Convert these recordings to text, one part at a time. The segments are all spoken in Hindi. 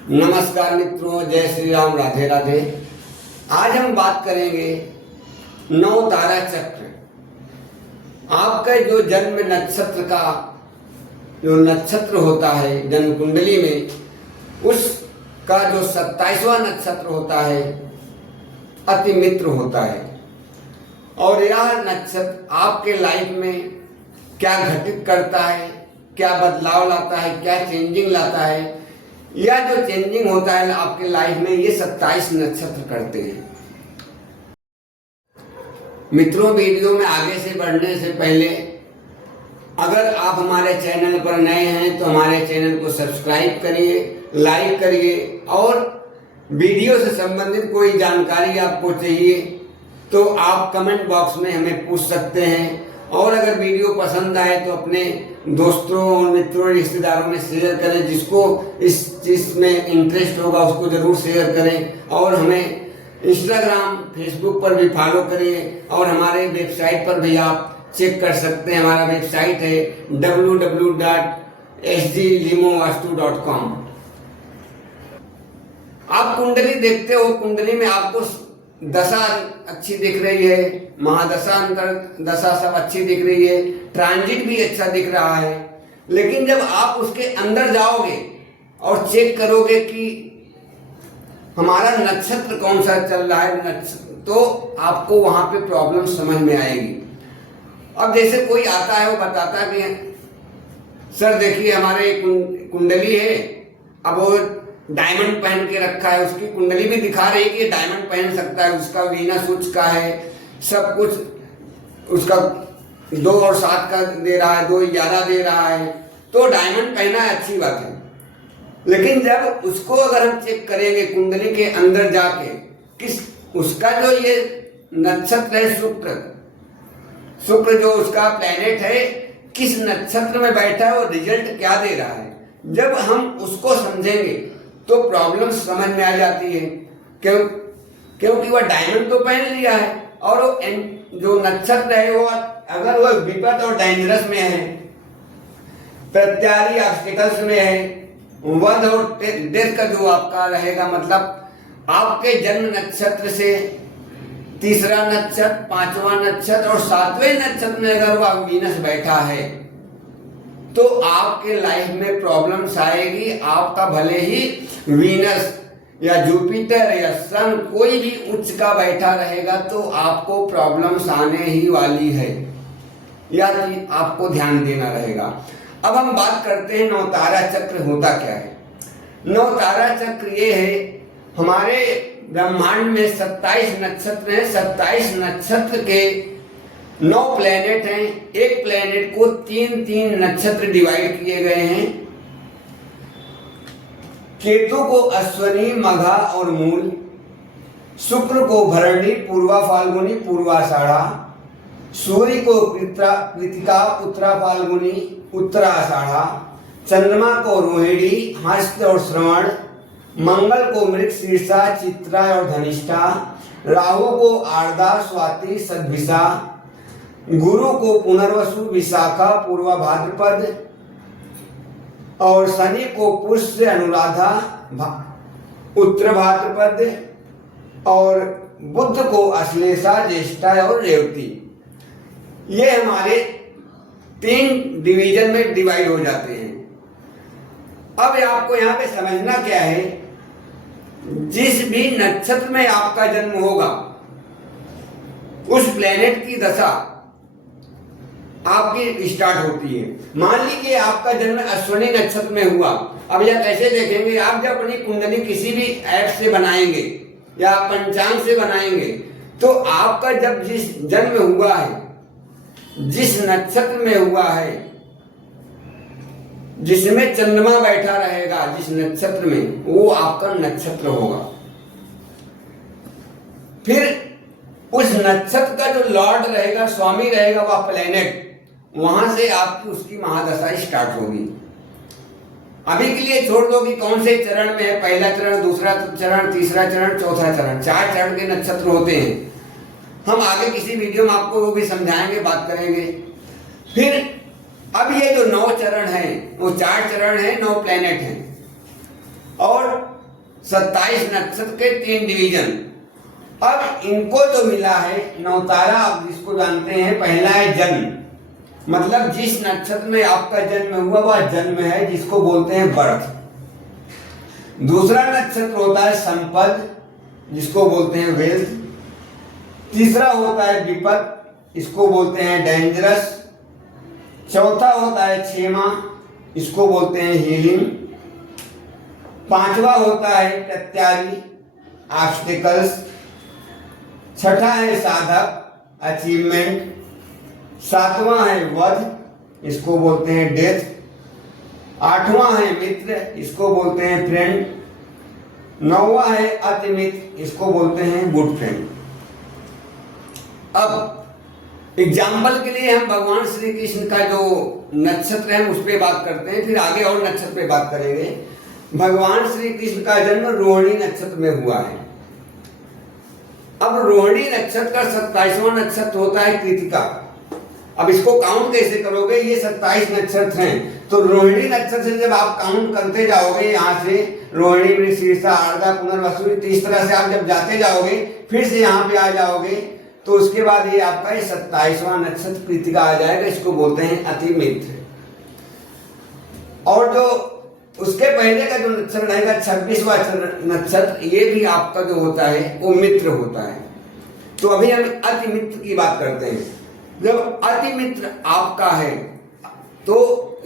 नमस्कार मित्रों, जय श्री राम, राधे राधे। आज हम बात करेंगे नौ तारा चक्र। आपका जो जन्म नक्षत्र का जो नक्षत्र होता है जन्म कुंडली में, उसका जो 27वां नक्षत्र होता है अति मित्र होता है। और यह नक्षत्र आपके लाइफ में क्या घटित करता है, क्या बदलाव लाता है, क्या चेंजिंग लाता है, या जो चेंजिंग होता है आपके लाइफ में, ये 27 नक्षत्र करते हैं। मित्रों, वीडियो में आगे से बढ़ने से पहले अगर आप हमारे चैनल पर नए हैं तो हमारे चैनल को सब्सक्राइब करिए, लाइक करिए, और वीडियो से संबंधित कोई जानकारी आपको चाहिए तो आप कमेंट बॉक्स में हमें पूछ सकते हैं। और अगर वीडियो पसंद आए तो अपने दोस्तों, मित्रों, रिश्तेदारों में शेयर करें। जिसको इस चीज में इंटरेस्ट होगा उसको जरूर शेयर करें। और हमें इंस्टाग्राम, फेसबुक पर भी फॉलो करिए। और हमारे वेबसाइट पर भी आप चेक कर सकते हैं। हमारा वेबसाइट है www.sglimovastu.com। आप कुंडली देखते हो, कुंडली में आपको दशा अच्छी दिख रही है, महादशा, अंतर दशा सब अच्छी दिख रही है, ट्रांजिट भी अच्छा दिख रहा है। लेकिन जब आप उसके अंदर जाओगे और चेक करोगे कि हमारा नक्षत्र कौन सा चल रहा है, तो आपको वहां पे प्रॉब्लम समझ में आएगी। अब जैसे कोई आता है, वो बताता है कि सर देखिए हमारे कुंडली है, अब वो डायमंड पहन के रखा है, उसकी कुंडली भी दिखा रही है कि डायमंड पहन सकता है, उसका वीनस उच्च का है, सब कुछ उसका 2 और 7 का दे रहा है, 2 11 दे रहा है, तो डायमंड पहना है, अच्छी बात है। लेकिन जब उसको अगर हम चेक करेंगे कुंडली के अंदर जाके, किस उसका जो ये नक्षत्र है शुक्र जो उसका प्लेनेट है, किस नक्षत्र में बैठा है, वो रिजल्ट क्या दे रहा है, जब हम उसको समझेंगे तो प्रॉब्लम समझ में आ जाती है। क्योंकि वह डायमंड तो पहन लिया है, और वो जो नक्षत्र है वो अगर वह विपद और डेंजरस में है, प्रत्यारी ऑब्स्टिकल्स में है, वध और डेथ का जो आपका रहेगा, मतलब आपके जन्म नक्षत्र से 3रा नक्षत्र, 5वां नक्षत्र और 7वें नक्षत्र में अगर वह वीनस बैठा है तो आपके लाइफ में प्रॉब्लम्स आएगी। आपका भले ही वीनस या जुपिटर या सन कोई भी उच्च का बैठा रहेगा तो आपको प्रॉब्लम्स आने ही वाली है, या आपको ध्यान देना रहेगा। अब हम बात करते हैं नौ तारा चक्र होता क्या है। नौ तारा चक्र ये है, हमारे ब्रह्मांड में 27 नक्षत्र हैं। 27 नक्षत्र के 9 प्लेनेट हैं। एक प्लेनेट को 3-3 नक्षत्र डिवाइड किए गए हैं। केतु को अश्वनी, मघा और मूल, शुक्र को भरणी, पूर्वा फाल्गुनी, पूर्वाषाढ़ा, सूर्य को कृतिका, उत्तरा फाल्गुनी, उत्तराषाढ़ा, चंद्रमा को रोहिणी, हस्त और श्रवण, मंगल को मृगशीर्षा, चित्रा और धनिष्ठा, राहु को आर्द्रा, स्वाति, सद्भिषा, गुरु को पुनर्वसु, विशाखा, पूर्वा भाद्रपद, और शनि को पुष्य, अनुराधा, उत्तर भाद्रपद, और बुध को अश्लेषा, ज्येष्ठा और रेवती। ये हमारे 3 डिवीजन में डिवाइड हो जाते हैं। अब आपको यहाँ पे समझना क्या है, जिस भी नक्षत्र में आपका जन्म होगा उस प्लेनेट की दशा आपकी स्टार्ट होती है। मान लीजिए आपका जन्म अश्विनी नक्षत्र में हुआ। अब यह कैसे देखेंगे, आप जब अपनी कुंडली किसी भी ऐप से बनाएंगे या पंचांग से बनाएंगे, तो आपका जब जिस जन्म हुआ है, जिस नक्षत्र में हुआ है, जिसमें चंद्रमा बैठा रहेगा, जिस नक्षत्र में, वो आपका नक्षत्र होगा। फिर उस नक्षत्र का जो लॉर्ड रहेगा, स्वामी रहेगा, वह प्लेनेट, वहां से आपकी उसकी महादशा स्टार्ट होगी। अभी के लिए छोड़ दो कि कौन से चरण में है, पहला चरण, दूसरा चरण, तीसरा चरण, चौथा चरण, 4 चरण के नक्षत्र होते हैं। हम आगे किसी वीडियो में आपको वो भी समझाएंगे, बात करेंगे। फिर अब ये जो 9 चरण है, वो 4 चरण है, 9 प्लेनेट हैं। और 27 नक्षत्र के 3 डिवीजन। अब इनको जो मिला है नवतारा, आप जिसको जानते हैं, पहला है जन्म, मतलब जिस नक्षत्र में आपका जन्म हुआ वह जन्म है, जिसको बोलते हैं बर्थ। दूसरा नक्षत्र होता है संपद, जिसको बोलते हैं वेल्थ। तीसरा होता है विपद, इसको बोलते हैं डेंजरस। चौथा होता है क्षेमा, इसको बोलते हैं हीलिंग। पांचवा होता है प्रत्यारी, ऑब्स्टिकल्स। छठा है साधक, अचीवमेंट। सातवां है वध, इसको बोलते हैं डेथ। आठवां है मित्र, इसको बोलते हैं फ्रेंड। नौवां है अतिमित्र, इसको बोलते हैं गुड फ्रेंड। अब एग्जाम्पल के लिए हम भगवान श्री कृष्ण का जो नक्षत्र है उस पर बात करते हैं, फिर आगे और नक्षत्र पे बात करेंगे। भगवान श्री कृष्ण का जन्म रोहिणी नक्षत्र में हुआ है। अब रोहिणी नक्षत्र का 27वां नक्षत्र होता है कृतिका। अब इसको काउंट कैसे करोगे, ये 27 नक्षत्र हैं, तो रोहिणी नक्षत्र से जब आप काउंट करते जाओगे, यहाँ से रोहिणी, मृगशीर्षा, आर्द्रा, पुनर्वसु, इस तरह से आप जब जाते जाओगे, फिर से यहाँ पे आ जाओगे, तो उसके बाद ये आपका 27वां नक्षत्र कृतिका आ जाएगा, इसको बोलते हैं अतिमित्र। और जो उसके पहले का जो नक्षत्र रहेगा 26वां नक्षत्र, ये भी आपका जो होता है वो मित्र होता है। तो अभी हम अतिमित्र की बात करते हैं। जब अतिमित्र आपका है तो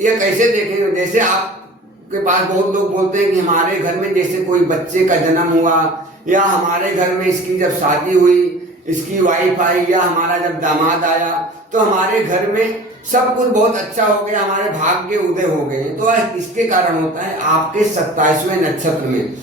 ये कैसे देखेंगे, जैसे आपके पास बहुत लोग बोलते हैं कि हमारे घर में जैसे कोई बच्चे का जन्म हुआ, या हमारे घर में इसकी जब शादी हुई, इसकी वाइफ आई, या हमारा जब दामाद आया, तो हमारे घर में सब कुछ बहुत अच्छा हो गया, हमारे भाग्य उदय हो गए। तो इसके कारण होता है आपके 27वें नक्षत्र में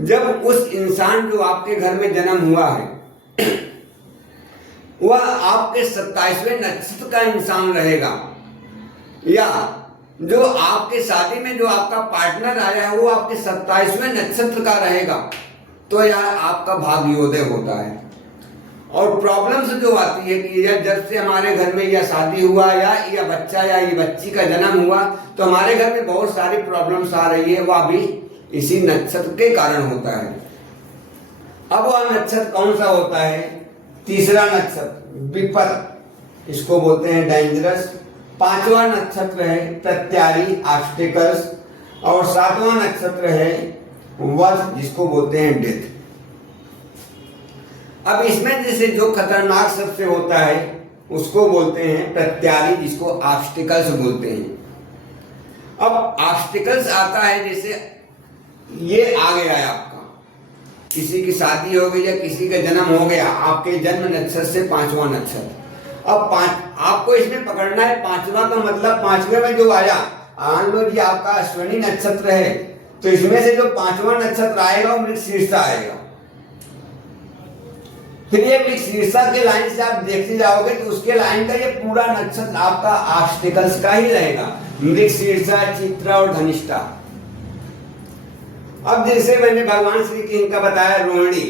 जब उस इंसान जो आपके घर में जन्म हुआ है वह आपके 27वें नक्षत्र का इंसान रहेगा, या जो आपके शादी में जो आपका पार्टनर आया है वो आपके 27वें नक्षत्र का रहेगा, तो यह आपका भाग्योदय होता है। और प्रॉब्लम्स जो आती है कि जब से हमारे घर में यह शादी हुआ या बच्चा या ये बच्ची का जन्म हुआ, तो हमारे घर में बहुत सारी प्रॉब्लम्स आ रही है, वह भी इसी नक्षत्र के कारण होता है। अब वह नक्षत्र कौन सा होता है? तीसरा नक्षत्र विपद, इसको बोलते हैं डेंजरस। पांचवा नक्षत्र है प्रत्यारी, ऑब्स्टिकल्स। और सातवां नक्षत्र है वध, जिसको बोलते हैं डेथ। अब इसमें जैसे जो खतरनाक सबसे होता है उसको बोलते हैं प्रत्यारी, जिसको ऑब्स्टिकल्स बोलते हैं। अब ऑब्स्टिकल्स आता है जैसे ये आ गया है आपका, किसी की शादी हो गई या किसी का जन्म हो गया, आपके जन्म नक्षत्र से 5वां नक्षत्र। अब आपको इसमें पकड़ना है 5वां का मतलब 5वें में जो आया, मान लो कि आपका अश्विनी नक्षत्र है, तो इसमें से जो 5वां नक्षत्र आएगा वो मृगशीर्षा आएगा। फिर ये मृगशीर्षा के लाइन से आप देखते जाओगे तो उसके लाइन का ये पूरा नक्षत्र आपका ऑब्स्टिकल्स का ही रहेगा, मृगशीर्षा, चित्रा और धनिष्ठा। अब जैसे मैंने भगवान श्री कृष्ण का बताया रोहिणी,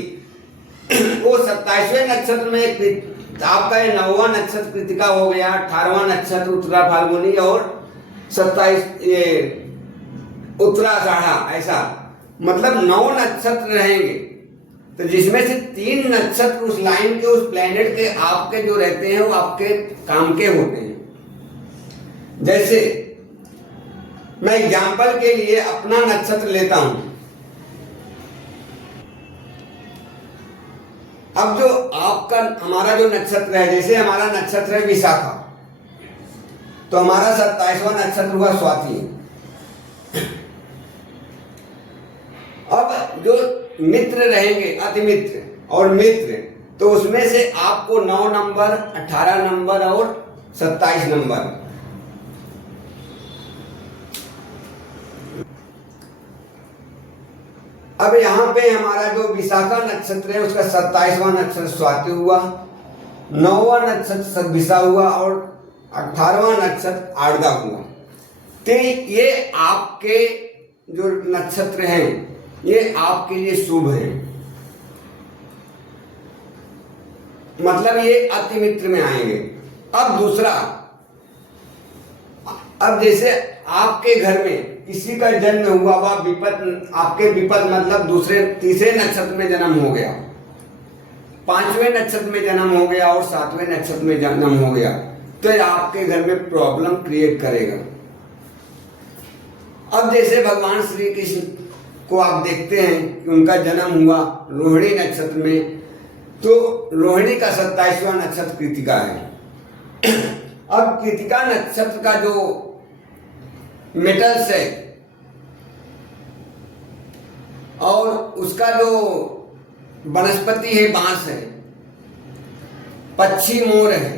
वो 27वें नक्षत्र में आपका ये 9वां नक्षत्र कृतिका हो गया, 18वां नक्षत्र उत्तरा फाल्गुनी और 27 ये उत्तराषाढ़ा, ऐसा मतलब 9 नक्षत्र रहेंगे। तो जिसमें से 3 नक्षत्र उस लाइन के, उस प्लेनेट के आपके जो रहते हैं वो आपके काम के होते हैं। जैसे मैं एग्जाम्पल के लिए अपना नक्षत्र लेता हूं। अब जो आपका हमारा जो नक्षत्र है, जैसे हमारा नक्षत्र है विशाखा, तो हमारा 27वां नक्षत्र हुआ स्वाति। अब जो मित्र रहेंगे अतिमित्र और मित्र, तो उसमें से आपको 9 नंबर, 18 नंबर और 27 नंबर। अब यहाँ पे हमारा जो विशाखा नक्षत्र है उसका 27वां नक्षत्र स्वाति हुआ, 9वां नक्षत्र सद्भिषा हुआ और 18वां नक्षत्र आर्द्रा हुआ। तो ये आपके जो नक्षत्र हैं ये आपके लिए शुभ है, मतलब ये अतिमित्र में आएंगे। अब दूसरा, अब जैसे आपके घर में किसी का जन्म हुआ वह विपद, आपके विपद मतलब दूसरे तीसरे नक्षत्र में जन्म हो गया, पांचवें नक्षत्र में जन्म हो गया और सातवें नक्षत्र में जन्म हो गया, तो ये आपके घर में प्रॉब्लम क्रिएट करेगा। अब जैसे भगवान श्री कृष्ण को आप देखते हैं कि उनका जन्म हुआ रोहिणी नक्षत्र में, तो रोहिणी का 27वां नक्षत्र कृतिका है। अब कृतिका नक्षत्र का जो मेटल्स है और उसका जो वनस्पति है बांस है, पक्षी मोर है,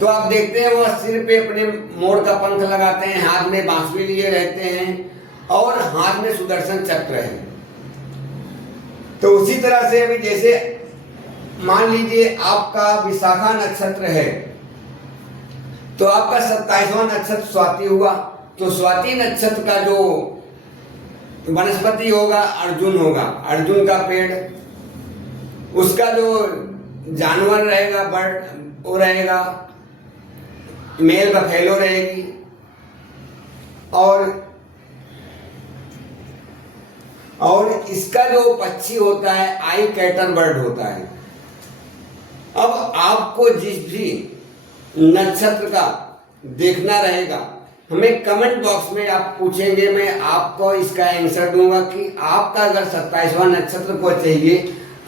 तो आप देखते हैं वह सिर पे अपने मोर का पंख लगाते हैं, हाथ में बांसुरी लिए रहते हैं और हाथ में सुदर्शन चक्र है। तो उसी तरह से अभी जैसे मान लीजिए आपका विशाखा नक्षत्र है, तो आपका 27वां नक्षत्र स्वाति हुआ, तो स्वाति नक्षत्र का जो वनस्पति होगा अर्जुन होगा, अर्जुन का पेड़, उसका जो जानवर रहेगा बर्ड वो रहेगा, मेल बफेलो रहेगी, और इसका जो पक्षी होता है आई कैटर बर्ड होता है। अब आपको जिस भी नक्षत्र का देखना रहेगा, हमें कमेंट बॉक्स में आप पूछेंगे, मैं आपको इसका आंसर दूंगा कि आपका अगर 27वां नक्षत्र को चाहिए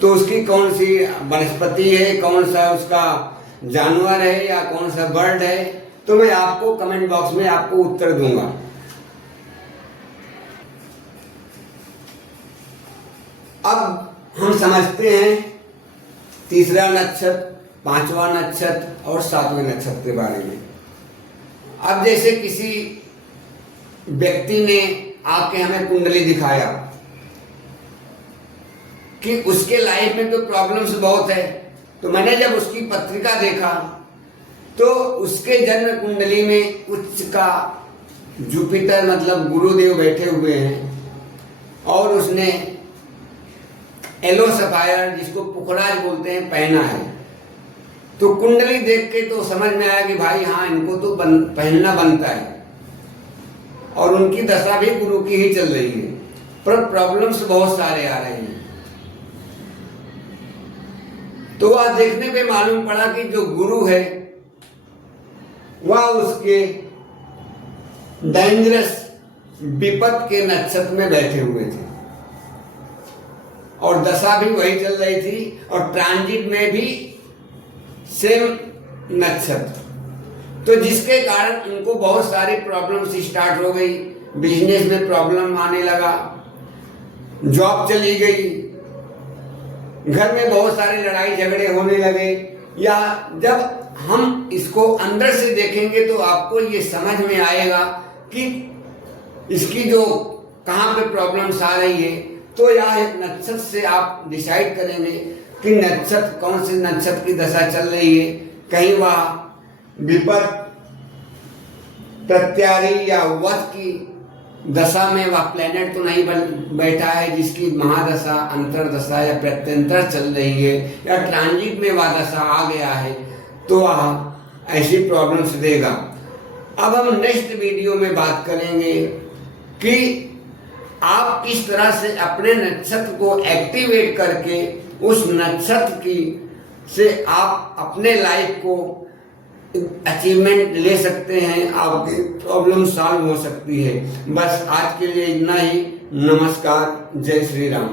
तो उसकी कौन सी वनस्पति है, कौन सा उसका जानवर है या कौन सा बर्ड है, तो मैं आपको कमेंट बॉक्स में आपको उत्तर दूंगा। अब हम समझते हैं तीसरा नक्षत्र, पांचवा नक्षत्र और सातवें नक्षत्र के बारे में। अब जैसे किसी व्यक्ति ने आके हमें कुंडली दिखाया कि उसके लाइफ में तो प्रॉब्लम्स बहुत है, तो मैंने जब उसकी पत्रिका देखा तो उसके जन्म कुंडली में उच्च का जुपिटर मतलब गुरुदेव बैठे हुए हैं और उसने एलो सफायर जिसको पुखराज बोलते हैं पहना है। तो कुंडली देख के तो समझ में आया कि भाई हाँ इनको तो पहनना बनता है, और उनकी दशा भी गुरु की ही चल रही है, पर प्रॉब्लम्स बहुत सारे आ रहे हैं। तो वह देखने पे मालूम पड़ा कि जो गुरु है वह उसके डेंजरस विपद के नक्षत्र में बैठे हुए थे और दशा भी वही चल रही थी और ट्रांजिट में भी सेम नक्षत्र, तो जिसके कारण उनको बहुत सारी प्रॉब्लम्स स्टार्ट हो गई। बिजनेस में प्रॉब्लम आने लगा, जॉब चली गई, घर में बहुत सारे लड़ाई झगड़े होने लगे। या जब हम इसको अंदर से देखेंगे तो आपको ये समझ में आएगा कि इसकी जो कहाँ पे प्रॉब्लम्स आ रही है। तो यह एक नक्षत्र से आप डिसाइड करेंगे कि नक्षत्र कौन से नक्षत्र की दशा चल रही है, कहीं वह विपद प्रत्यारी या वध की दशा में वह प्लेनेट तो नहीं बैठा है जिसकी महादशा अंतरदशा या प्रत्यंतर चल रही है, या ट्रांजिट में वह दशा आ गया है, तो वह ऐसी प्रॉब्लम्स देगा। अब हम नेक्स्ट वीडियो में बात करेंगे कि आप किस तरह से अपने नक्षत्र को एक्टिवेट करके उस नक्षत्र की से आप अपने लाइफ को अचीवमेंट ले सकते हैं, आपकी प्रॉब्लम सॉल्व हो सकती है। बस आज के लिए इतना ही। नमस्कार, जय श्री राम।